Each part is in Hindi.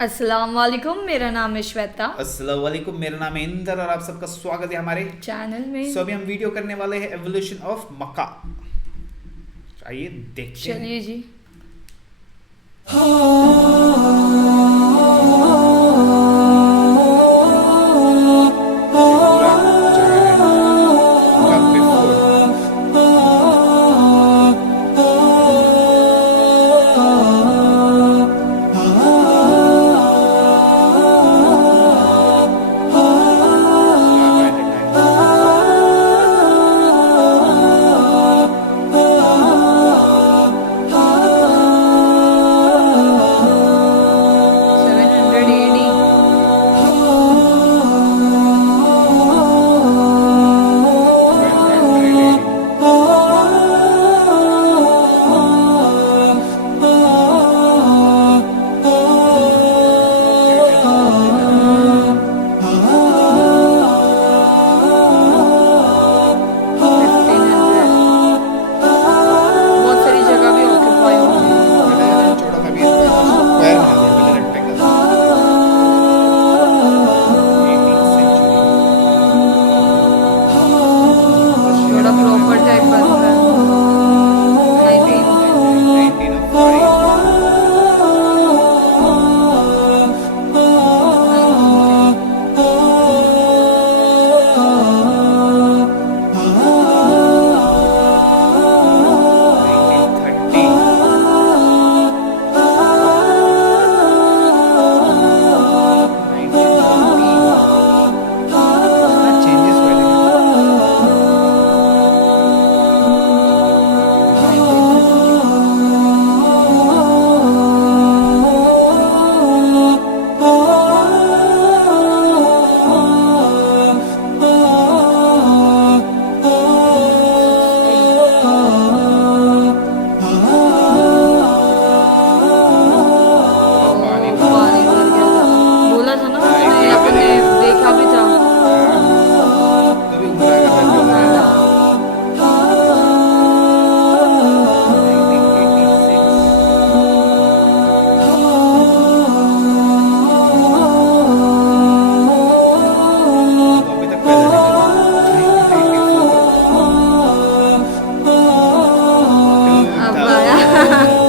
अस्सलाम वालेकुम, मेरा नाम है श्वेता। अस्सलाम वालेकुम, मेरा नाम है इंदर और आप सबका स्वागत है हमारे चैनल में। अभी हम वीडियो करने वाले हैं एवोल्यूशन ऑफ मक्का। आइए देखते हैं। चलिए जी। पूरा जगह है Mecca before. Seven hundred AD. Fifteen hundred. बहुत सारी जगह भी ऑक्यूपाई होगी। छोटा सा भी स्क्वायर बना दिया पहले रेक्टेंगल। 18th century। थोड़ा प्रॉपर टाइप बन रहा है। 1905। पानी भर पानी भर गया था। बोला था ना मैंने, अपने देखा भी था। तभी उमरा कर रहे थे उधर। 1986। तो अभी तक पैदा नहीं अब हुआ। आया। 2005।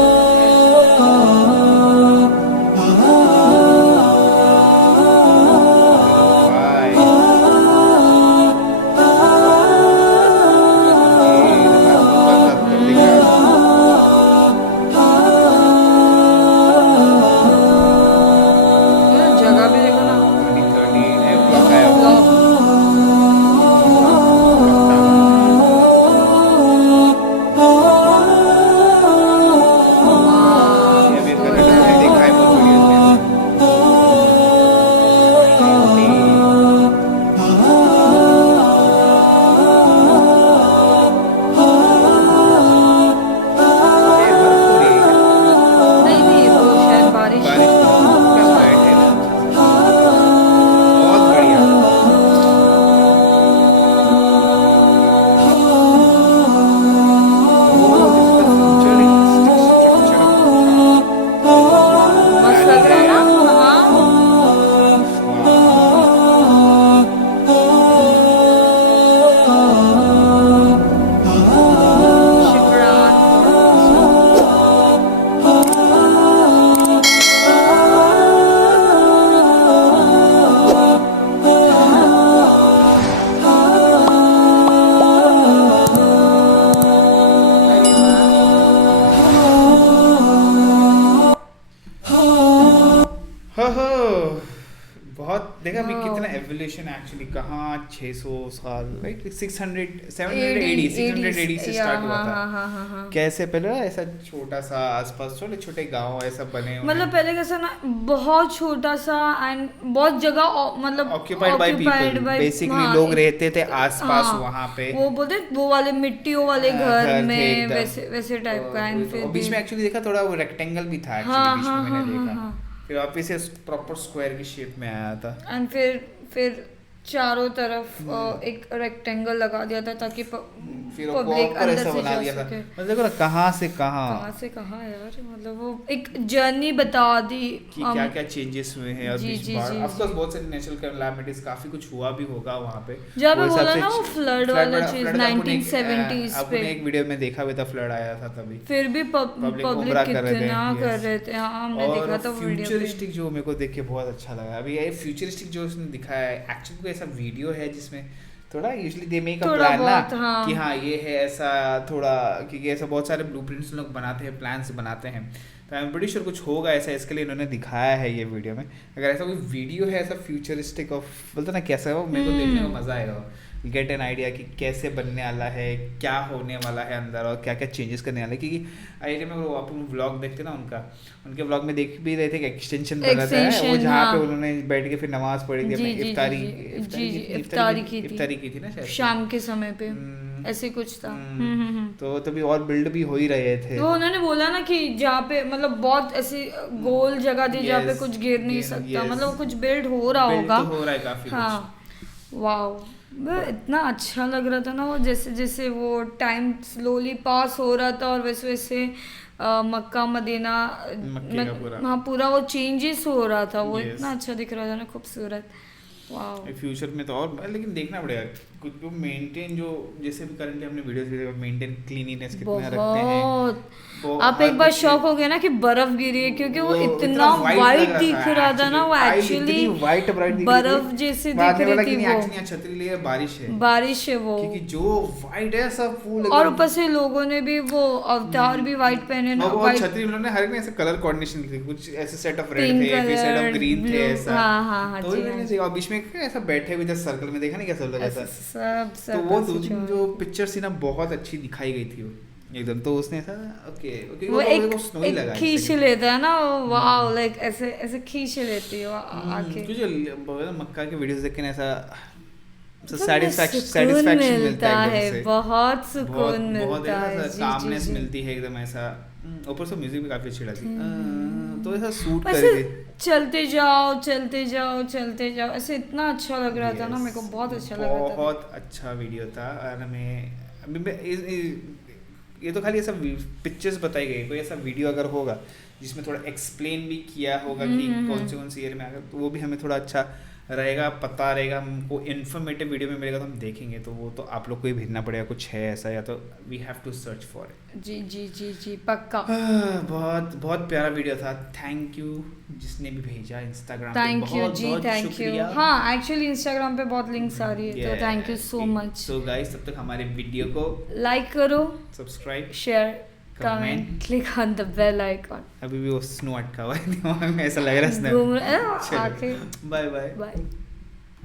जगह भी देखो ना। ब्लॉक। वाह, तो नहीं नहीं, वो शायद बारिश। बहुत बढ़िया। मस्त लग रहा है ना। हाँ। शिप्रान अरे हो बहुत देखा अभी वाह। कितना एवोल्यूशन एक्चुअली कहाँ 600 साल राइट 600 780 एडी 680 से स्टार्ट हुआ था। हाँ। कैसे पहले ना ऐसा छोटा सा आसपास छोटे छोटे गांव ऐसा बने हुए मतलब पहले कैसा ना, बहुत छोटा सा एंड बहुत जगह मतलब ऑक्यूपाइड बाय पीपल बेसिकली लोग रहते थे आसपास वहां पे। वो बोलते वो वाले मिट्टियों वाले घर घर थे में एकदम। वैसे वैसे टाइप का। एंड फिर बीच में एक्चुअली देखा थोड़ा वो रेक्टेंगल भी था हाँ एक्चुअली बीच हाँ में हाँ मैंने हाँ देखा। हाँ। फिर वापस से प्रॉपर स्क्वायर की शेप में आया था। एंड फिर चारों तरफ एक रेक्टेंगल लगा दिया था ताकि फिर वो पब्लिक प्रॉपर अंदर ऐसा से बना जा दिया था, सके। मतलब देखो ना कहाँ से कहाँ से कहाँ यार, मतलब वो एक जर्नी बता दी कि क्या क्या चेंजेस हुए हैं। और जी बीच जी बाढ़, जी ऑफ कोर्स जी, बहुत सारी नेचुरल कैलामिटीज, काफी कुछ हुआ भी होगा वहाँ पे। जहाँ पे वो हिसाब बोला से ना वो फ्लड वाला चीज फ्लड 1970s पे, आपने एक वीडियो में देखा हुआ था, फ्लड आया था तभी, फिर भी पब्लिक पब्लिक कर रहे थे। कितना कर यस, रहे थे। हाँ हमने और देखा था वीडियो पे। फ्यूचरिस्टिक जो मेरे को देख के बहुत अच्छा लगा। अभी ये फ्यूचरिस्टिक जो उसने दिखाया है, एक्चुअली कोई ऐसा वीडियो है जिसमें थोड़ा यूजुअली दे मेक अ थोड़ा प्लान ना, बहुत, हाँ। कि हाँ ये है ऐसा थोड़ा, क्योंकि ऐसा बहुत सारे ब्लूप्रिंट्स लोग बनाते हैं, प्लान्स बनाते हैं, तो आई एम प्रीटी श्योर कुछ होगा ऐसा, इसके लिए इन्होंने दिखाया है ये वीडियो में। अगर ऐसा कोई वीडियो है ऐसा फ्यूचरिस्टिक ऑफ, बोलते ना कैसा हो, मेरे को देखने में मज़ा आएगा, गेट एन आइडिया कि कैसे बनने वाला है, क्या होने वाला है अंदर, और क्या क्या चेंजेस करने वाला है। क्योंकि आइडिया में वो अपन व्लॉग देखते ना उनका, उनके व्लॉग में देख भी रहे थे कि एक्सटेंशन बन रहा था, वो Extension, जहाँ पे हाँ। उन्होंने बैठ के फिर नमाज पढ़ी थी, जी, अपनी जी, जी, इफ्तारी जी, जी, इफ्तारी की थी ना शायद शाम के समय पे, हम्म, ऐसे कुछ था। तो तभी और बिल्ड भी हो ही रहे थे। वो उन्होंने बोला ना कि जहाँ पे मतलब बहुत ऐसी गोल जगह थी जहाँ पे Yes, कुछ गिर नहीं yes, सकता, yes. मतलब कुछ बिल्ड हो रहा Build होगा। तो हो रहा है काफी हाँ, वाओ, वो इतना अच्छा लग रहा था ना, वो जैसे जैसे वो टाइम स्लोली पास हो रहा था और वैसे वैसे मक्का मदीना मक्के का पूरा। हाँ पूरा वो चेंजेस हो रहा था, वो Yes. इतना अच्छा दिख रहा था ना, खूबसूरत। वाओ, फ्यूचर में तो और, लेकिन देखना पड़ेगा कुछ जो मेंटेन, जो जैसे भी करंटली हमने वीडियोस मेंटेन क्लीनिनेस कितना रखते हैं। बहुत। आप एक बार शॉक हो गए ना कि बर्फ गिरी है, क्योंकि वो इतना वाइट दिख रहा था ना, वो एक्चुअली वाइट ब्राइट बर्फ जैसे दिख रही थी वो, एक्चुअली छतरी लिए बारिश है, बारिश है वो। क्योंकि जो वाइट है सब फूल, और ऊपर से लोगों ने भी वो अवतार भी वाइट पहने ना, और वाइट छतरी उन्होंने हर एक ने ऐसे कलर कोऑर्डिनेशन की थी, कुछ ऐसे सेट ऑफ रेड पिंक थे, फिर सेट ऑफ ग्रीन थे, कलर, ऐसा। हाँ हाँ हाँ तो जी, मैंने देखा, और बीच में ऐसा बैठे हुए थे सर्कल में, देखा नहीं कैसा लगा था। सब तो सब वो दो तीन जो पिक्चर्स थी ना बहुत अच्छी दिखाई गई थी वो एकदम, तो उसने ऐसा ओके ओके वो एक स्नोई लगा खींच लेता है ना, वाओ, लाइक ऐसे ऐसे खींच लेती है वो आके, जो मक्का के वीडियोस देख के ना ऐसा मतलब सेटिस्फैक्शन मिलता है, बहुत सुकून मिलता है, कामनेस मिलती है एकदम ऐसा। ऊपर से म्यूजिक भी काफी अच्छी लगी, तो ऐसा सूट कर वैसे रही थी। चलते जाओ चलते जाओ चलते जाओ, ऐसे इतना अच्छा लग रहा था ना, मेरे को बहुत अच्छा लग रहा था। बहुत अच्छा वीडियो था। और हमें ये तो खाली ऐसा पिक्चर्स बताई गई, कोई ऐसा वीडियो अगर होगा जिसमें थोड़ा एक्सप्लेन भी किया होगा कि कौन से एरिया में अगर, तो वो भी हमें थोड़ा अच्छा रहेगा, पता रहेगा हमको, इन्फॉर्मेटिव वीडियो में मिलेगा तो हम देखेंगे। तो वो तो आप लोग को ही भेजना पड़ेगा, कुछ है ऐसा, या तो we have to search for it. जी जी जी जी पक्का। बहुत बहुत प्यारा वीडियो था, थैंक यू जिसने भी भेजा इंस्टाग्राम पे, थैंक यू जी, थैंक यू। हाँ एक्चुअली इंस्टाग्राम पे बहुत लिंक्स आ रही है, तो thank you so much. So guys, तब तक हमारे वीडियो को लाइक करो, subscribe, share, comment, click on the bell icon. अभी भी वो स्नो अटका हुआ है दिमाग में, ऐसा लग रहा है। घूम रहा है आके। Bye bye bye.